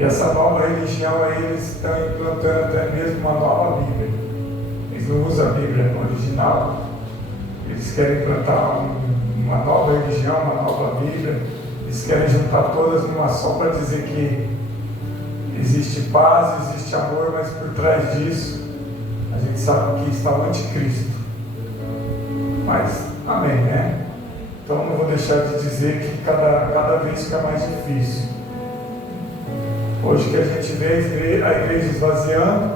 E essa nova religião aí, eles estão implantando até mesmo uma nova Bíblia. Eles não usam a Bíblia original. Eles querem implantar uma nova religião, uma nova Bíblia. Eles querem juntar todas numa só para dizer que existe paz, existe amor, mas por trás disso a gente sabe que está o anticristo. Mas, amém, né? Então não vou deixar de dizer que cada vez fica mais difícil. Hoje que a gente vê a igreja esvaziando,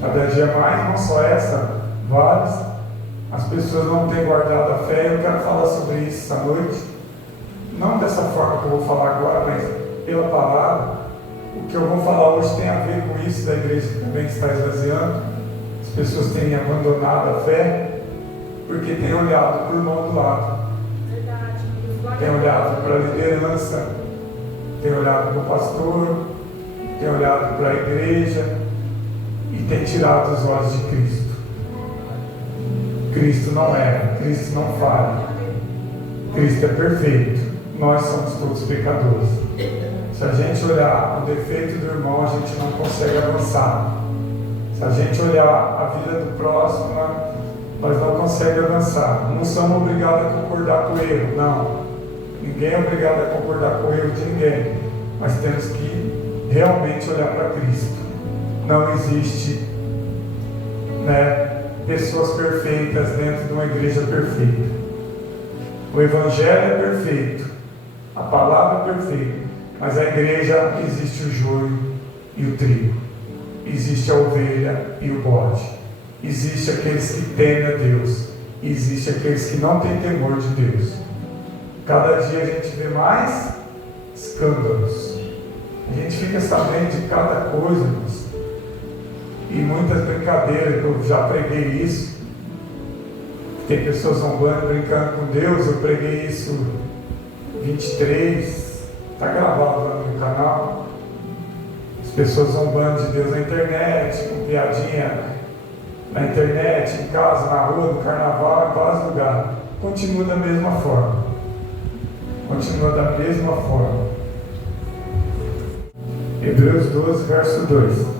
cada dia mais, não só essa, várias. As pessoas não têm guardado a fé. Eu quero falar sobre isso essa noite. Não dessa forma que eu vou falar agora, mas pela palavra. O que eu vou falar hoje tem a ver com isso da igreja que também está esvaziando. As pessoas têm abandonado a fé porque têm olhado para o irmão do lado. Têm olhado para a liderança, têm olhado para o pastor, têm olhado para a igreja e têm tirado os olhos de Cristo. Cristo não erra, Cristo não falha. Cristo é perfeito. Nós somos todos pecadores. Se a gente olhar o defeito do irmão, a gente não consegue avançar. Se a gente olhar a vida do próximo, nós não conseguimos avançar. Não somos obrigados a concordar com o erro, não. Ninguém é obrigado a concordar com o erro de ninguém. Mas temos que realmente olhar para Cristo. Não existe, pessoas perfeitas dentro de uma igreja perfeita. O Evangelho é perfeito, a palavra é perfeita, mas a igreja existe o joio e o trigo, existe a ovelha e o bode, existe aqueles que temem a Deus, existe aqueles que não têm temor de Deus. Cada dia a gente vê mais escândalos, a gente fica sabendo de cada coisa, irmãos. E muitas brincadeiras, que eu já preguei isso. Tem pessoas zombando, brincando com Deus. Eu preguei isso 23, está gravado lá no meu canal. As pessoas zombando de Deus na internet, com piadinha na internet, em casa, na rua, no carnaval, em vários lugares. Continua da mesma forma. Continua da mesma forma. Hebreus 12, verso 2.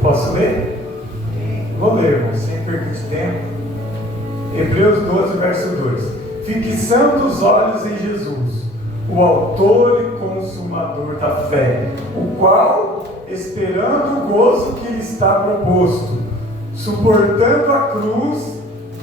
Posso ler? Vou ler, irmão, sem perder tempo. Hebreus 12, verso 2. Fixando os olhos em Jesus, o autor e consumador da fé, o qual, esperando o gozo que lhe está proposto, suportando a cruz,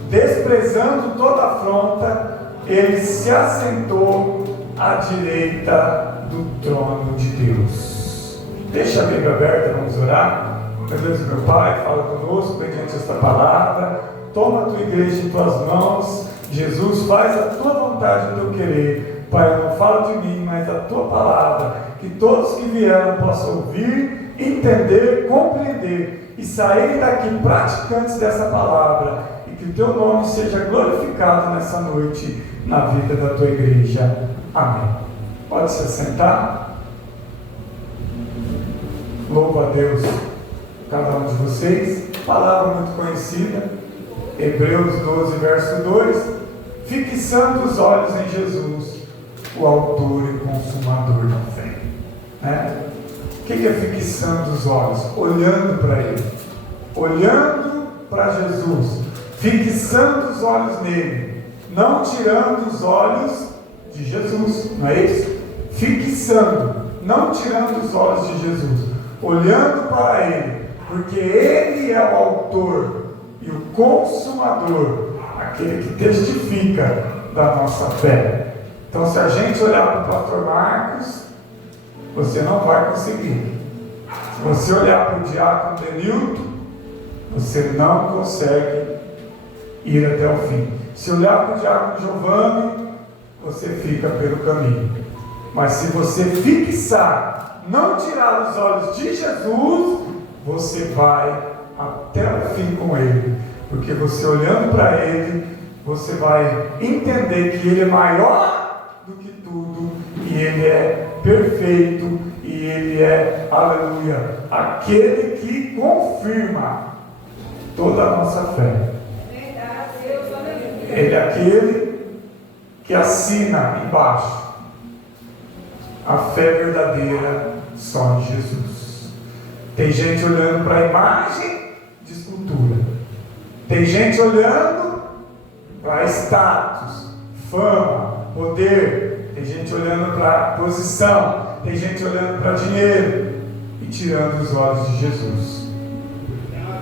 desprezando toda afronta, ele se assentou à direita do trono de Deus. Deixa a Bíblia aberta, vamos orar. Meu Deus e meu Pai, fala conosco mediante esta palavra. Toma a tua igreja em tuas mãos. Jesus, faz a tua vontade e o teu querer. Pai, não fala de mim, mas a tua palavra. Que todos que vieram possam ouvir, entender, compreender e saírem daqui praticantes dessa palavra. E que o teu nome seja glorificado nessa noite na vida da tua igreja. Amém. Pode se assentar. Louva a Deus, cada um de vocês. Palavra muito conhecida, Hebreus 12, verso 2. Fixando os olhos em Jesus, o autor e consumador da fé. O que é fixando os olhos? Olhando para Ele, olhando para Jesus, fixando os olhos nele, não tirando os olhos de Jesus, não é isso? Fixando, não tirando os olhos de Jesus, olhando para Ele, porque Ele é o autor e o consumador, aquele que testifica da nossa fé. Então, se a gente olhar para o pastor Marcos, você não vai conseguir. Se você olhar para o diácono Denilton, você não consegue ir até o fim. Se olhar para o diácono Giovanni, você fica pelo caminho. Mas se você fixar, não tirar os olhos de Jesus, você vai até o fim com Ele, porque você olhando para Ele, você vai entender que Ele é maior do que tudo, e Ele é perfeito, e Ele é, aleluia, aquele que confirma toda a nossa fé. Ele é aquele que assina embaixo. a fé verdadeira só em Jesus. Tem gente olhando para a imagem de escultura. Tem gente olhando para status, fama, poder. Tem gente olhando para posição. Tem gente olhando para dinheiro e tirando os olhos de Jesus.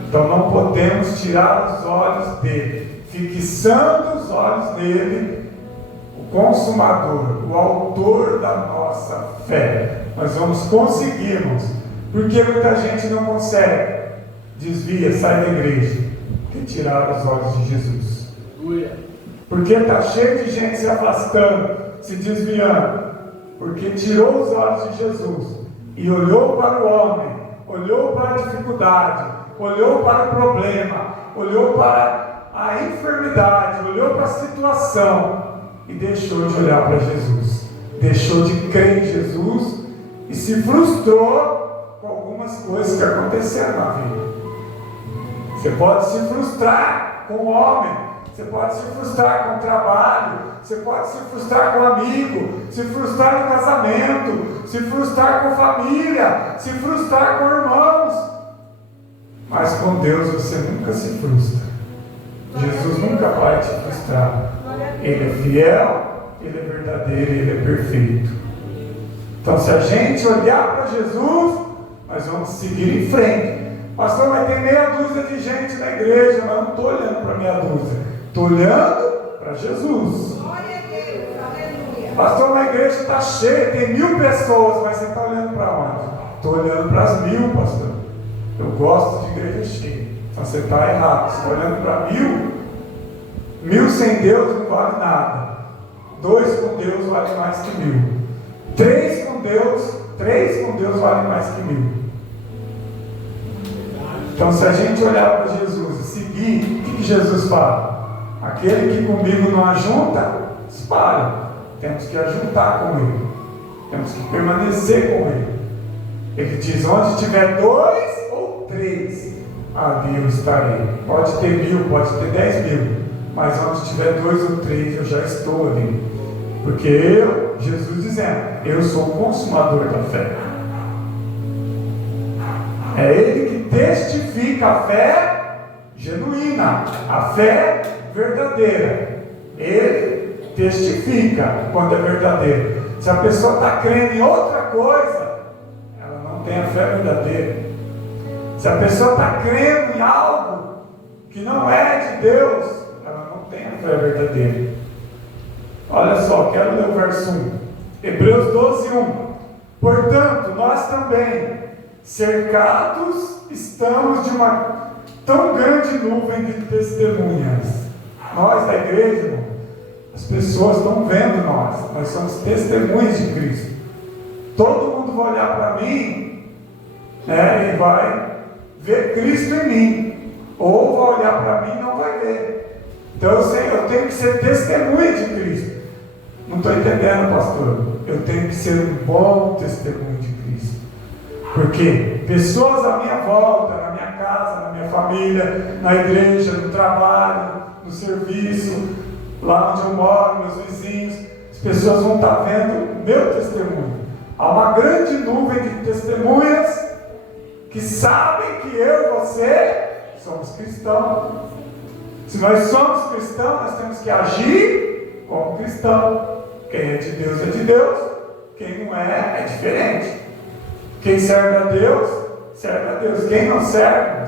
Então não podemos tirar os olhos dele, fixando os olhos nele, o consumador, o autor da nossa fé. Nós vamos conseguirmos, porque muita gente não consegue, desvia, sai da igreja, porque tiraram os olhos de Jesus. Porque está cheio de gente se afastando, se desviando, porque tirou os olhos de Jesus e olhou para o homem, olhou para a dificuldade, olhou para o problema, olhou para a enfermidade, olhou para a situação e deixou de olhar para Jesus, deixou de crer em Jesus e se frustrou com algumas coisas que aconteceram na vida. Você pode se frustrar com o homem, você pode se frustrar com o trabalho, você pode se frustrar com o amigo, se frustrar no casamento, se frustrar com a família, se frustrar com irmãos. Mas com Deus você nunca se frustra. Jesus nunca vai te frustrar. Ele é fiel, Ele é verdadeiro, Ele é perfeito. Então se a gente olhar para Jesus, nós vamos seguir em frente. Pastor, mas tem meia dúzia de gente na igreja, mas eu não estou olhando para meia dúzia. Estou olhando para Jesus. Pastor, na igreja está cheia, tem 1000 pessoas, mas você está olhando para onde? Estou olhando para as 1000, pastor. Eu gosto de igreja cheia. Então você está errado. Você está olhando para 1000. 1000 sem Deus não vale nada. 2 com Deus vale mais que 1000. 3 com Deus vale mais que 1000. Então se a gente olhar para Jesus e seguir, o que Jesus fala? Aquele que comigo não ajunta, espalha. Temos que ajuntar com Ele. Temos que permanecer com Ele. Ele diz, onde tiver 2 ou 3, ali eu estarei. Pode ter 1000, pode ter 10.000, mas onde tiver 2 ou 3, eu já estou ali. Porque eu, Jesus dizendo, eu sou o consumador da fé. É Ele que testifica a fé genuína, a fé verdadeira. Ele testifica quando é verdadeiro. Se a pessoa está crendo em outra coisa, ela não tem a fé verdadeira. Se a pessoa está crendo em algo que não é de Deus, ela não tem a fé verdadeira. Olha só, quero ler o verso 1. Hebreus 12:1. Portanto, nós também, cercados estamos de uma tão grande nuvem de testemunhas. Nós da igreja, irmão, as pessoas estão vendo nós somos testemunhas de Cristo. Todo mundo vai olhar para mim, e vai ver Cristo em mim, ou vai olhar para mim e não vai ver. Então eu tenho que ser testemunha de Cristo. Não estou entendendo, pastor. Eu tenho que ser um bom testemunho de Cristo. Porque pessoas à minha volta, na minha casa, na minha família, na igreja, no trabalho, no serviço, lá onde eu moro, meus vizinhos, as pessoas vão estar vendo meu testemunho. Há uma grande nuvem de testemunhas que sabem que eu e você somos cristãos. Se nós somos cristãos, nós temos que agir como cristão. Quem é de Deus, quem não é, é diferente. Quem serve a Deus, serve a Deus. Quem não serve,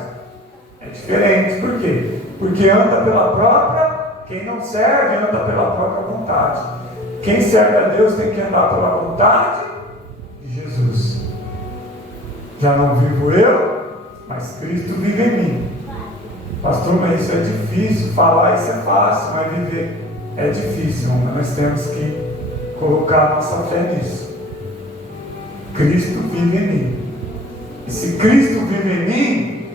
é diferente. Por quê? Porque anda pela própria, quem não serve, anda pela própria vontade. Quem serve a Deus tem que andar pela vontade de Jesus. Já não vivo eu, mas Cristo vive em mim. Pastor, mas isso é difícil, falar isso é fácil, mas viver é difícil, mas nós temos que colocar nossa fé nisso. Cristo vive em mim. E se Cristo vive em mim,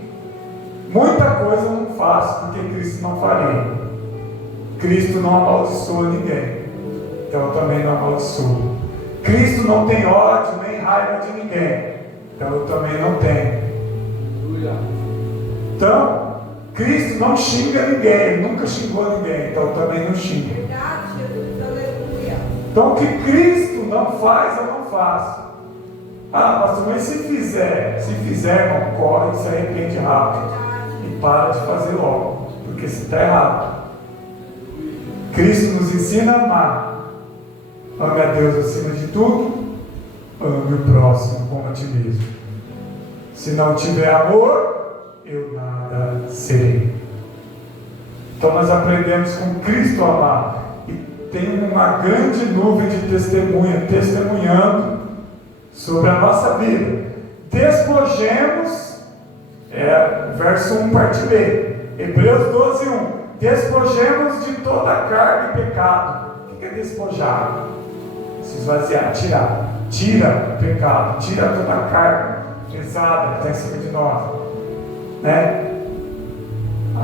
muita coisa eu não faço porque Cristo não faria. Cristo não amaldiçoa ninguém, então eu também não amaldiçoo. Cristo não tem ódio nem raiva de ninguém, então eu também não tenho. Então, Cristo não xinga ninguém, ele nunca xingou ninguém, então eu também não xingo. Então, que Cristo não faz, eu não faço. Ah, pastor, mas se fizer, irmão, corre, se arrepende rápido e para de fazer logo, porque se está errado. Cristo nos ensina a amar. Ame a Deus acima de tudo, ame o próximo como a ti mesmo. Se não tiver amor, eu nada serei. Então nós aprendemos com Cristo a amar. E tem uma grande nuvem de testemunha, testemunhando sobre a nossa vida. Despojemos, verso 1, parte B, Hebreus 12, 1. Despojemos de toda carga e pecado. O que é despojar? Se esvaziar, tirar. Tira o pecado, tira toda a carga pesada que está em cima de nós, né?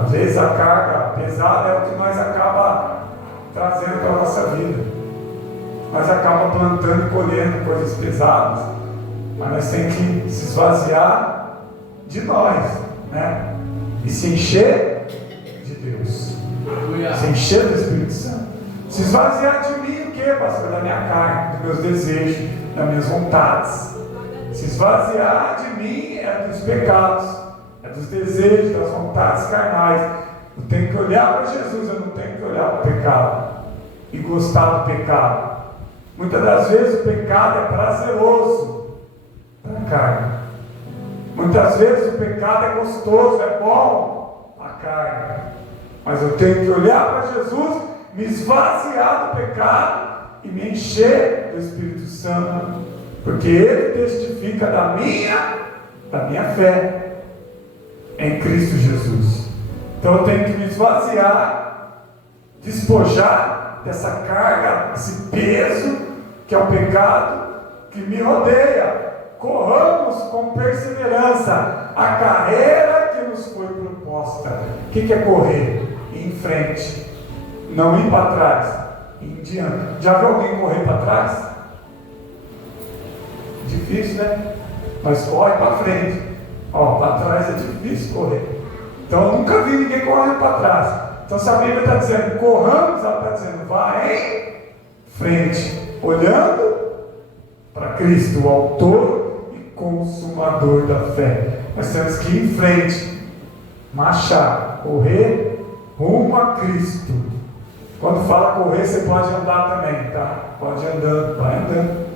Às vezes a carga pesada é o que nós acaba trazendo para a nossa vida. Nós acaba plantando e colhendo coisas pesadas, mas nós temos que se esvaziar de nós, né? E se encher de Deus, se encher do Espírito Santo. Se esvaziar de mim o que, pastor? Da minha carne, dos meus desejos, das minhas vontades. Se esvaziar de mim é dos pecados, é dos desejos, das vontades carnais. Eu tenho que olhar para Jesus, eu não tenho que olhar para o pecado e gostar do pecado. Muitas das vezes o pecado é prazeroso para a carne. Muitas vezes o pecado é gostoso, é bom para a carne. Mas eu tenho que olhar para Jesus, me esvaziar do pecado e me encher do Espírito Santo, porque Ele testifica da minha fé em Cristo Jesus. Então eu tenho que me esvaziar, despojar dessa carga, esse peso que é o pecado que me rodeia. Corramos com perseverança a carreira que nos foi proposta. O que é correr? Ir em frente, não ir para trás, ir em diante. Já viu alguém correr para trás? Difícil, né? Mas corre para frente. Para trás é difícil correr. Então eu nunca vi ninguém correndo para trás. Então se a Bíblia está dizendo corramos, ela está dizendo vai em frente, olhando para Cristo, o autor e consumador da fé. Nós temos que ir em frente, marchar, correr rumo a Cristo. Quando fala correr, você pode andar também, tá? Pode ir andando, vai andando.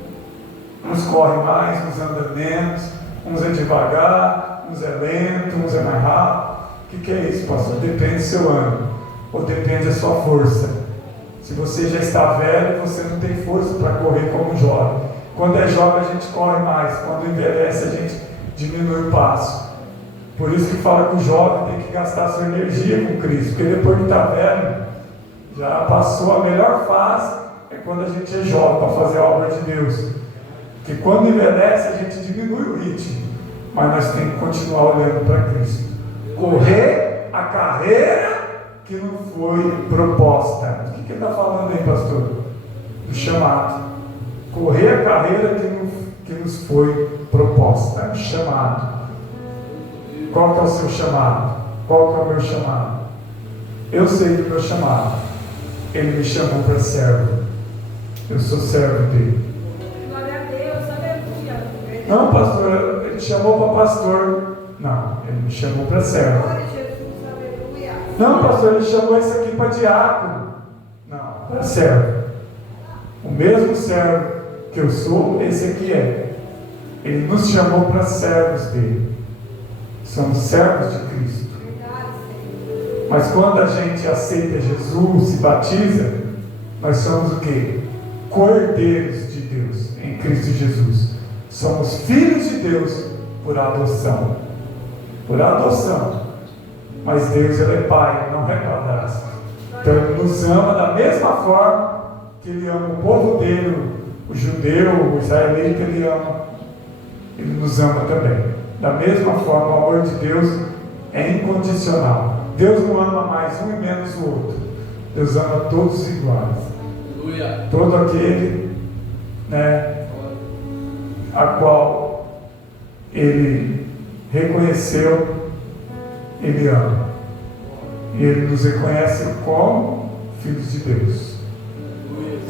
Uns correm mais, uns andam menos, uns é devagar, uns é lento, uns é mais rápido. O que é isso, pastor? Depende do seu ânimo, ou depende da sua força. Se você já está velho, você não tem força para correr como jovem. Quando é jovem a gente corre mais, quando envelhece a gente diminui o passo. Por isso que fala que o jovem tem que gastar sua energia com Cristo, porque depois de estar velho, já passou a melhor fase, é quando a gente é jovem para fazer a obra de Deus. Porque quando envelhece a gente diminui o ritmo, mas nós temos que continuar olhando para Cristo. Correr a carreira que não foi proposta. O que ele está falando aí, pastor? Do chamado. Correr a carreira que nos foi proposta. Chamado. Qual que é o seu chamado? Qual que é o meu chamado? Eu sei do meu chamado. Ele me chamou para servo. Eu sou servo dele. Glória a Deus, aleluia. Não, pastor, ele chamou para pastor. Não, ele me chamou para servo. Glória a Jesus, aleluia. Não, pastor, ele chamou isso aqui para diácono. Não, para servo. O mesmo servo que eu sou, esse aqui é. Ele nos chamou para servos dele. Somos servos de Cristo. Mas quando a gente aceita Jesus, se batiza, nós somos o quê? Cordeiros de Deus em Cristo Jesus. Somos filhos de Deus por adoção. Por adoção. Mas Deus, Ele é Pai, não é padrasto. Então Ele nos ama da mesma forma que Ele ama o povo dele, o judeu, o israelita, Ele nos ama também. Da mesma forma, o amor de Deus é incondicional. Deus não ama mais um e menos o outro. Deus ama todos iguais. Aleluia. Todo aquele, né, a qual Ele reconheceu, Ele ama. E Ele nos reconhece como filhos de Deus.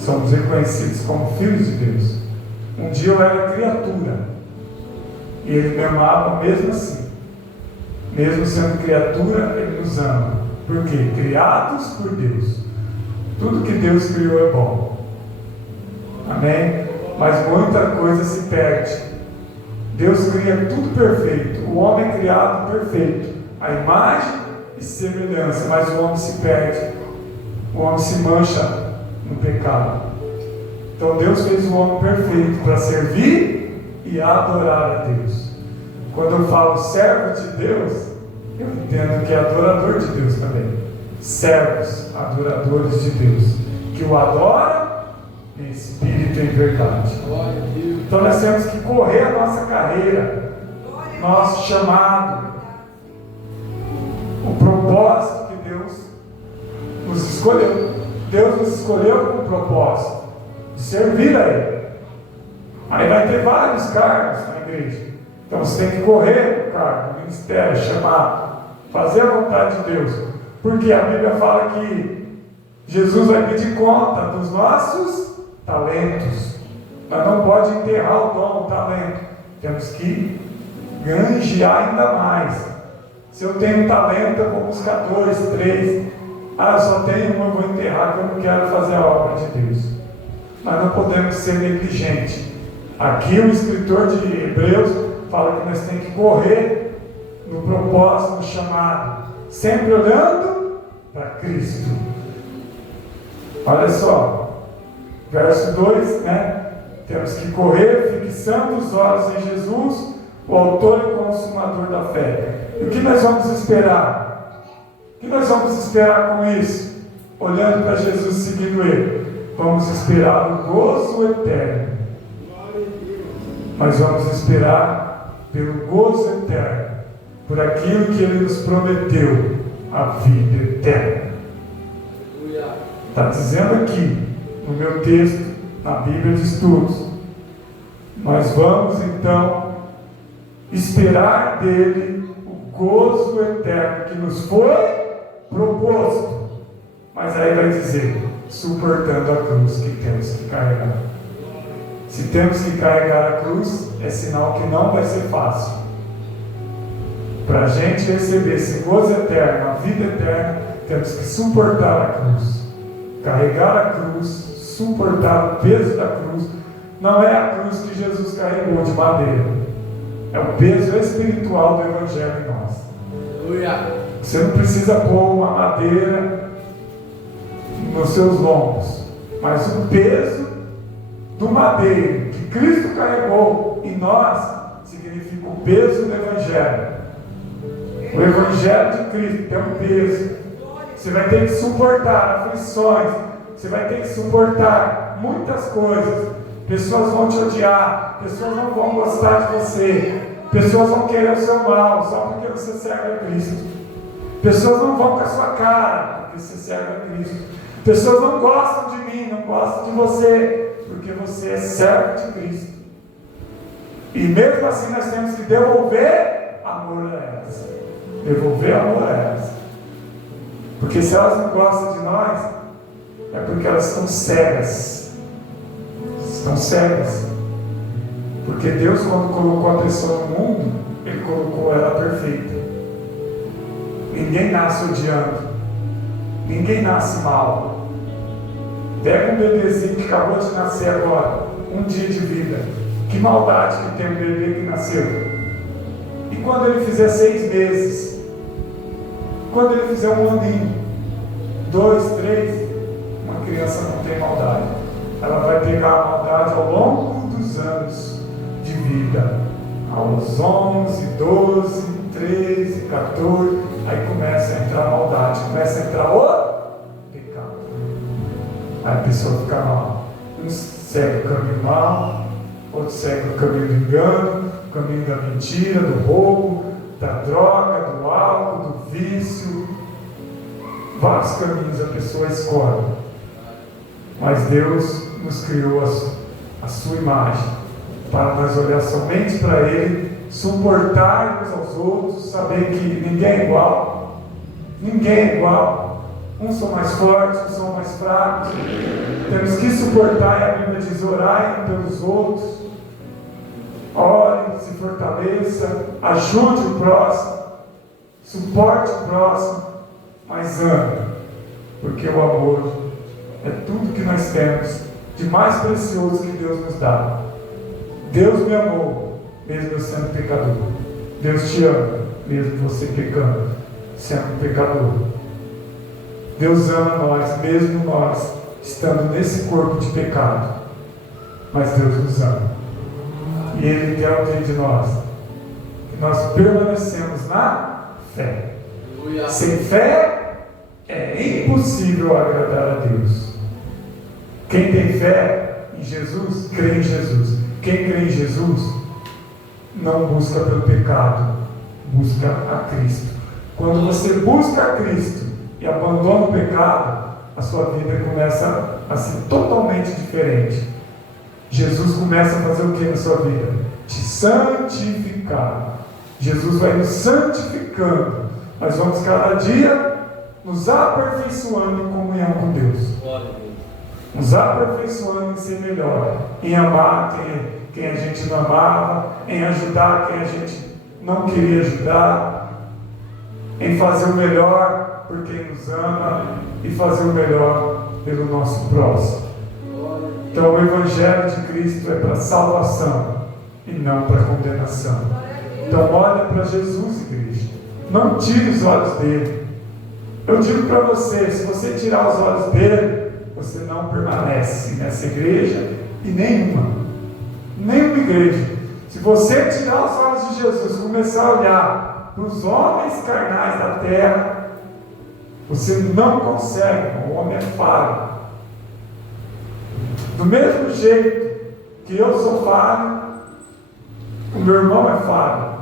somos reconhecidos como filhos de Deus. Um dia eu era criatura, e Ele me amava mesmo assim. Mesmo sendo criatura, Ele nos ama. Por quê? Criados por Deus. Tudo que Deus criou é bom. Amém? Mas muita coisa se perde. Deus cria tudo perfeito. O homem é criado perfeito, a imagem e semelhança. Mas o homem se perde. O homem se mancha no pecado. Então Deus fez o homem perfeito para servir e adorar a Deus. Quando eu falo servo de Deus, eu entendo que é adorador de Deus também. Servos, adoradores de Deus, que o adoram em espírito e em verdade. Então nós temos que correr a nossa carreira, nosso chamado, o propósito que Deus nos escolheu. Deus nos escolheu com o propósito de servir a Ele. Aí vai ter vários cargos na igreja. Então você tem que correr o cargo, o ministério, chamado, fazer a vontade de Deus. Porque a Bíblia fala que Jesus vai pedir conta dos nossos talentos. Nós não podemos enterrar o dom, o talento. Temos que granjear ainda mais. Se eu tenho um talento, eu vou buscar 2, 3. Eu só tenho um, eu vou enterrar, que eu não quero fazer a obra de Deus. Nós não podemos ser negligentes. Aqui o escritor de Hebreus fala que nós temos que correr no propósito, no chamado, sempre olhando para Cristo. Olha só, verso 2, né? Temos que correr fixando os olhos em Jesus, o autor e consumador da fé. E o que nós vamos esperar? O que nós vamos esperar com isso? Olhando para Jesus, seguindo Ele. Vamos esperar o gozo eterno. Nós vamos esperar pelo gozo eterno, por aquilo que Ele nos prometeu, a vida eterna. Está dizendo aqui, no meu texto, na Bíblia de Estudos, nós vamos então esperar dele o gozo eterno que nos foi proposto. Mas aí vai dizer, suportando a cruz que temos que carregar. Se temos que carregar a cruz, é sinal que não vai ser fácil. Para a gente receber esse gozo eterno, a vida eterna, temos que suportar a cruz. Carregar a cruz, suportar o peso da cruz. Não é a cruz que Jesus carregou de madeira. É o peso espiritual do Evangelho em nós. Você não precisa pôr uma madeira nos seus lombos, mas o peso do madeiro que Cristo carregou em nós significa o peso do Evangelho. O Evangelho de Cristo tem um peso. Você vai ter que suportar aflições, você vai ter que suportar muitas coisas. Pessoas vão te odiar, pessoas não vão gostar de você, pessoas vão querer o seu mal só porque você serve a Cristo. Pessoas não vão com a sua cara porque você serve a Cristo. Pessoas não gostam de mim, não gostam de você porque você é servo de Cristo. E mesmo assim nós temos que devolver amor a elas. Devolver amor a elas. Porque se elas não gostam de nós, é porque elas estão cegas. Estão cegas. Porque Deus, quando colocou a pessoa no mundo, Ele colocou ela perfeita. Ninguém nasce odiando. Ninguém nasce mal. Pega um bebezinho que acabou de nascer agora, um dia de vida. Que maldade que tem um bebê que nasceu. E quando ele fizer 6 meses? Quando ele fizer um aninho? 2, 3? Uma criança não tem maldade. Ela vai pegar a maldade ao longo dos anos de vida. Aos 11, 12, 13, 14. Aí começa a entrar a maldade. Começa a entrar o pecado. Aí a pessoa fica mal. Um segue o caminho mal, outro segue o caminho do engano, o caminho da mentira, do roubo, da droga, do álcool, do vício. Vários caminhos a pessoa escolhe. Mas Deus nos criou a sua imagem para nós olhar somente para Ele, suportar uns aos outros, saber que ninguém é igual. Ninguém é igual. Uns são mais fortes, uns são mais fracos. Temos que suportar, e a Bíblia diz: orai pelos outros. Ore, se fortaleça, ajude o próximo, suporte o próximo, mas ame, porque o amor é tudo que nós temos de mais precioso que Deus nos dá. Deus me amou, mesmo eu sendo pecador. Deus te ama, mesmo você pecando, sendo pecador. Deus ama nós, mesmo nós estando nesse corpo de pecado. Mas Deus nos ama. E Ele quer o que de nós? Que nós permanecemos na fé. Sem fé é impossível agradar a Deus. Quem tem fé em Jesus, crê em Jesus. Quem crê em Jesus não busca pelo pecado, busca a Cristo. Quando você busca a Cristo e abandona o pecado, a sua vida começa a ser totalmente diferente. Jesus começa a fazer o que na sua vida? Te santificar. Jesus vai nos santificando. Nós vamos cada dia nos aperfeiçoando em comunhão com Deus. Nos aperfeiçoando em ser melhor, em amar quem a gente não amava, em ajudar quem a gente não queria ajudar, em fazer o melhor por quem nos ama e fazer o melhor pelo nosso próximo. Então o Evangelho de Cristo é para salvação e não para condenação. Então olha para Jesus, igreja. Não tire os olhos dele. Eu digo para você, se você tirar os olhos dele, você não permanece nessa igreja e nenhuma igreja. Se você tirar os olhos de Jesus, começar a olhar para os homens carnais da terra, você não consegue. O homem é falho. Do mesmo jeito que eu sou falho, o meu irmão é falho.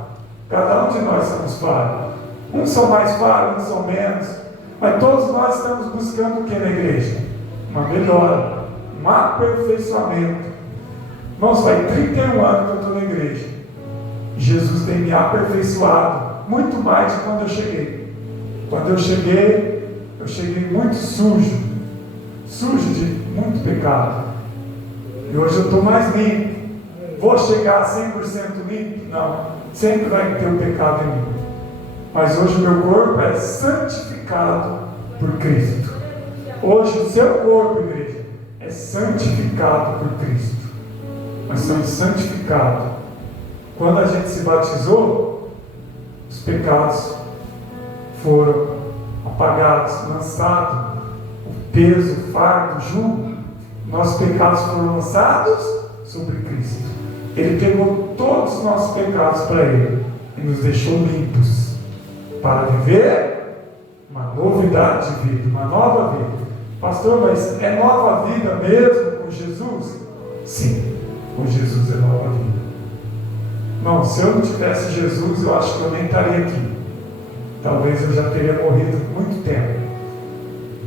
Cada um de nós somos falhos. Uns são mais falhos, uns são menos. Mas todos nós estamos buscando o que na igreja? Uma melhora, um aperfeiçoamento. Irmãos, faz 31 anos que eu estou na igreja. Jesus tem me aperfeiçoado muito mais de quando eu cheguei. Quando eu cheguei muito sujo de muito pecado. E hoje eu estou mais limpo. Vou chegar a 100% limpo? Não. Sempre vai ter o pecado em mim. Mas hoje o meu corpo é santificado por Cristo. Hoje o seu corpo, igreja, é santificado por Cristo. Nós somos santificados. Quando a gente se batizou, os pecados foram apagados, lançados. O peso, o fardo, o jugo, nossos pecados foram lançados sobre Cristo. Ele pegou todos os nossos pecados para Ele e nos deixou limpos para viver uma novidade de vida, uma nova vida. Pastor, mas é nova vida mesmo com Jesus? Sim, com Jesus é nova vida. Não, se eu não tivesse Jesus, eu acho que eu nem estaria aqui. Talvez eu já teria morrido há muito tempo.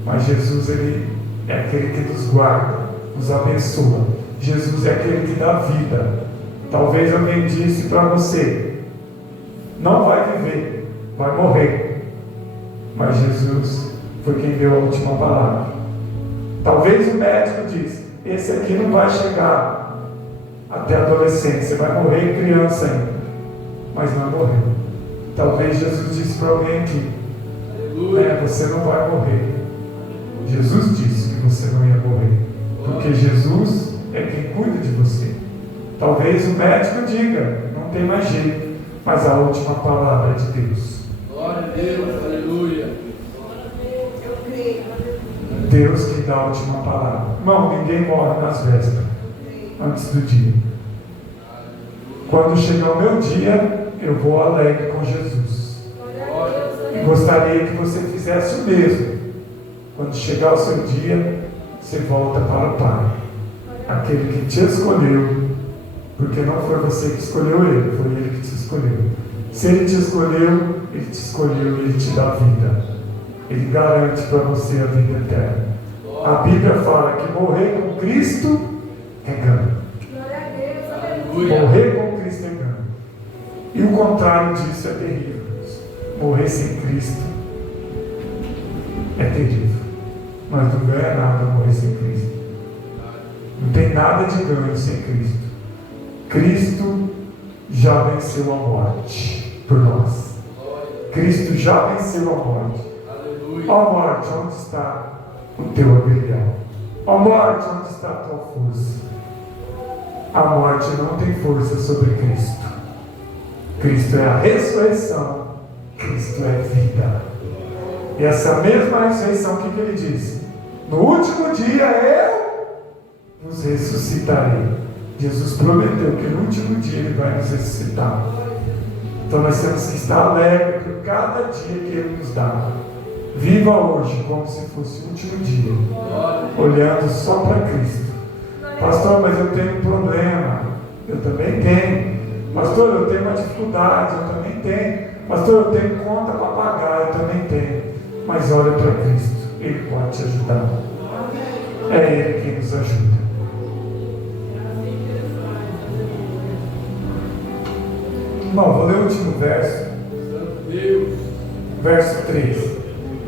Mas Jesus, Ele é aquele que nos guarda, nos abençoa. Jesus é aquele que dá vida. Talvez alguém disse para você: não vai viver, vai morrer. Mas Jesus foi quem deu a última palavra. Talvez o médico disse: esse aqui não vai chegar até a adolescência, vai morrer criança ainda. Mas não morreu. Talvez Jesus disse para alguém aqui: você não vai morrer. Jesus disse que você não ia morrer, porque Jesus é quem cuida de você. Talvez o médico diga: não tem mais jeito, mas a última palavra é de Deus. Glória a Deus, aleluia. Eu creio. Deus que dá a última palavra. Irmão, ninguém morre nas vésperas, antes do dia. Quando chegar o meu dia, eu vou alegre com Jesus. E gostaria que você fizesse o mesmo. Quando chegar o seu dia, você volta para o Pai, aquele que te escolheu, porque não foi você que escolheu Ele, foi Ele que te escolheu. Se Ele te escolheu e Ele te dá vida. Ele garante para você a vida eterna. A Bíblia fala que morrer com Cristo é ganho. Morrer com Cristo é ganho. E o contrário disso é terrível. Morrer sem Cristo é terrível. Mas não ganha nada morrer sem Cristo. Não tem nada de ganho sem Cristo. Cristo já venceu a morte por nós. Cristo já venceu a morte. Ó morte, onde está o teu aguilhão? Ó morte, onde está a tua força? A morte não tem força sobre Cristo. Cristo é a ressurreição. Cristo é vida. E essa mesma ressurreição, o que ele diz? No último dia eu vos ressuscitarei. Jesus prometeu que no último dia ele vai nos ressuscitar. Então nós temos que estar alegres por cada dia que ele nos dá. Viva hoje como se fosse o último dia, olhando só para Cristo. Pastor, mas eu tenho um problema. Eu também tenho. Pastor, eu tenho uma dificuldade. Eu também tenho. Pastor, eu tenho conta para pagar. Eu também tenho. Mas olha para Cristo. Ele pode te ajudar. É Ele quem nos ajuda. Bom, vou ler o último verso. Verso 3.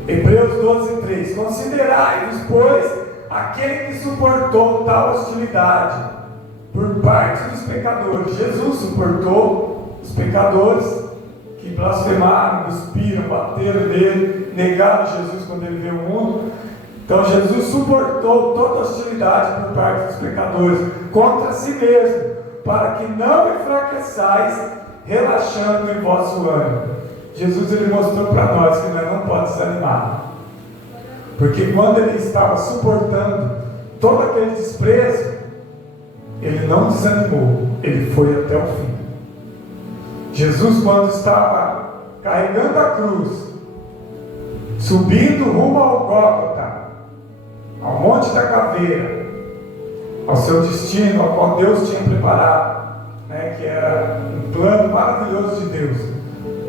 Hebreus 12:3. Considerai-vos, pois, aquele que suportou tal hostilidade por parte dos pecadores. Jesus suportou os pecadores que blasfemaram, cuspiram, bateram nele, negaram Jesus quando ele veio ao mundo. Então Jesus suportou toda hostilidade por parte dos pecadores contra si mesmo, para que não enfraqueçais, relaxando em vosso ânimo. Jesus ele mostrou para nós que nós não podemos desanimar, porque quando ele estava suportando todo aquele desprezo, ele não desanimou, ele foi até o fim. Jesus, quando estava carregando a cruz, subindo rumo ao Gólgota, ao Monte da Caveira, ao seu destino, ao qual Deus tinha preparado, que era um plano maravilhoso de Deus,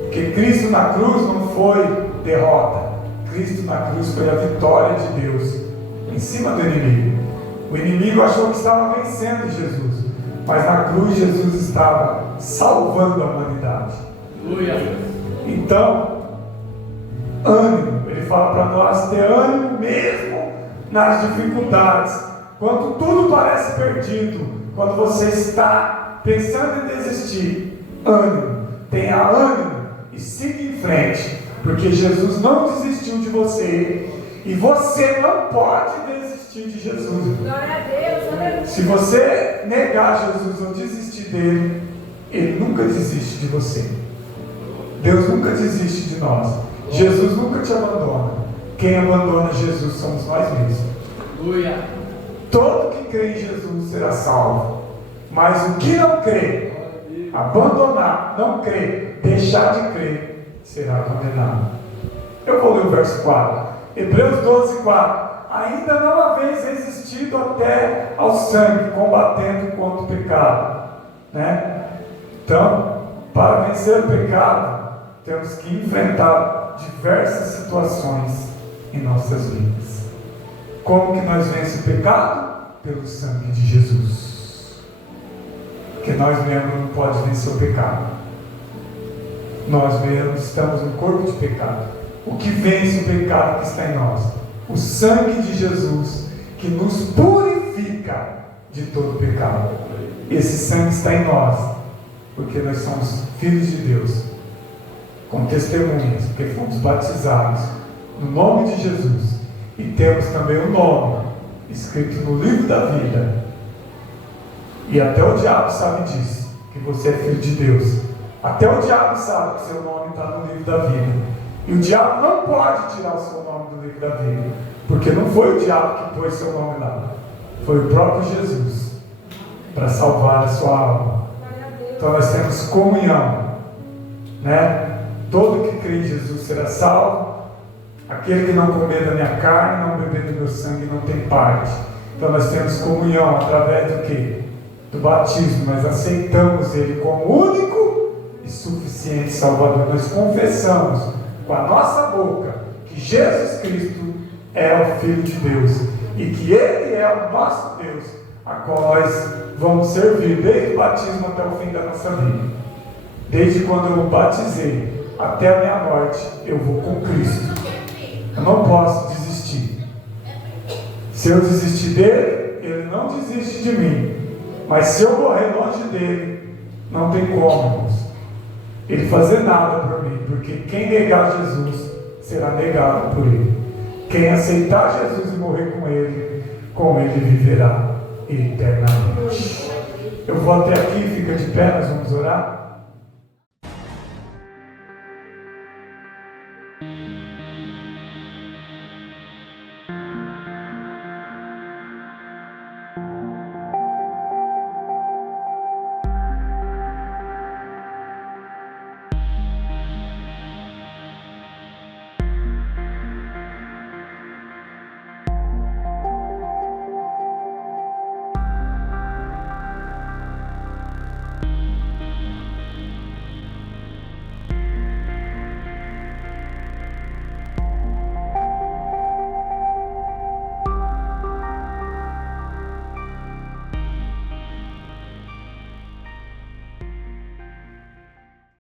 porque Cristo na cruz não foi derrota, Cristo na cruz foi a vitória de Deus em cima do inimigo. O inimigo achou que estava vencendo Jesus, mas na cruz Jesus estava salvando a humanidade. Então, ânimo, ele fala para nós ter ânimo mesmo nas dificuldades, quando tudo parece perdido, quando você está pensando em desistir. Ânimo, tenha ânimo e siga em frente, porque Jesus não desistiu de você e você não pode desistir de Jesus. Glória a Deus. Se você negar Jesus ou desistir dele, ele nunca desiste de você. Deus nunca desiste de nós. Jesus nunca te abandona. Quem abandona Jesus somos nós mesmos. Todo que crê em Jesus será salvo, mas o que não crê, abandonar, não crer, deixar de crer, será condenado. Eu vou ler o verso 4. Hebreus 12:4. Ainda não haveis resistido até ao sangue, combatendo contra o pecado. Então, para vencer o pecado, temos que enfrentar diversas situações em nossas vidas. Como que nós vencemos o pecado? Pelo sangue de Jesus. Porque nós mesmos não podemos vencer o pecado. Nós mesmos estamos no corpo de pecado. O que vence o pecado que está em nós? O sangue de Jesus, que nos purifica de todo pecado. Esse sangue está em nós, porque nós somos filhos de Deus, com testemunhas, porque fomos batizados no nome de Jesus, e temos também o nome escrito no livro da vida. E até o diabo sabe disso, que você é filho de Deus. Até o diabo sabe que seu nome está no livro da vida. E o diabo não pode tirar o seu nome do livro da vida, porque não foi o diabo que pôs seu nome lá, foi o próprio Jesus, para salvar a sua alma. Então nós temos comunhão, Todo que crê em Jesus será salvo. Aquele que não comer da minha carne, não beber do meu sangue, não tem parte. Então nós temos comunhão através do quê? Do batismo. Nós aceitamos Ele como único e suficiente Salvador. Nós confessamos com a nossa boca que Jesus Cristo é o Filho de Deus e que Ele é o nosso Deus, a qual nós vamos servir desde o batismo até o fim da nossa vida. Desde quando eu batizei até a minha morte, eu vou com Cristo. Eu não posso desistir. Se eu desistir dele, ele não desiste de mim. Mas se eu morrer longe dele, não tem como, irmãos, ele fazer nada por mim, porque quem negar Jesus será negado por ele. Quem aceitar Jesus e morrer com ele viverá eternamente. Eu vou até aqui, fica de pé, nós vamos orar.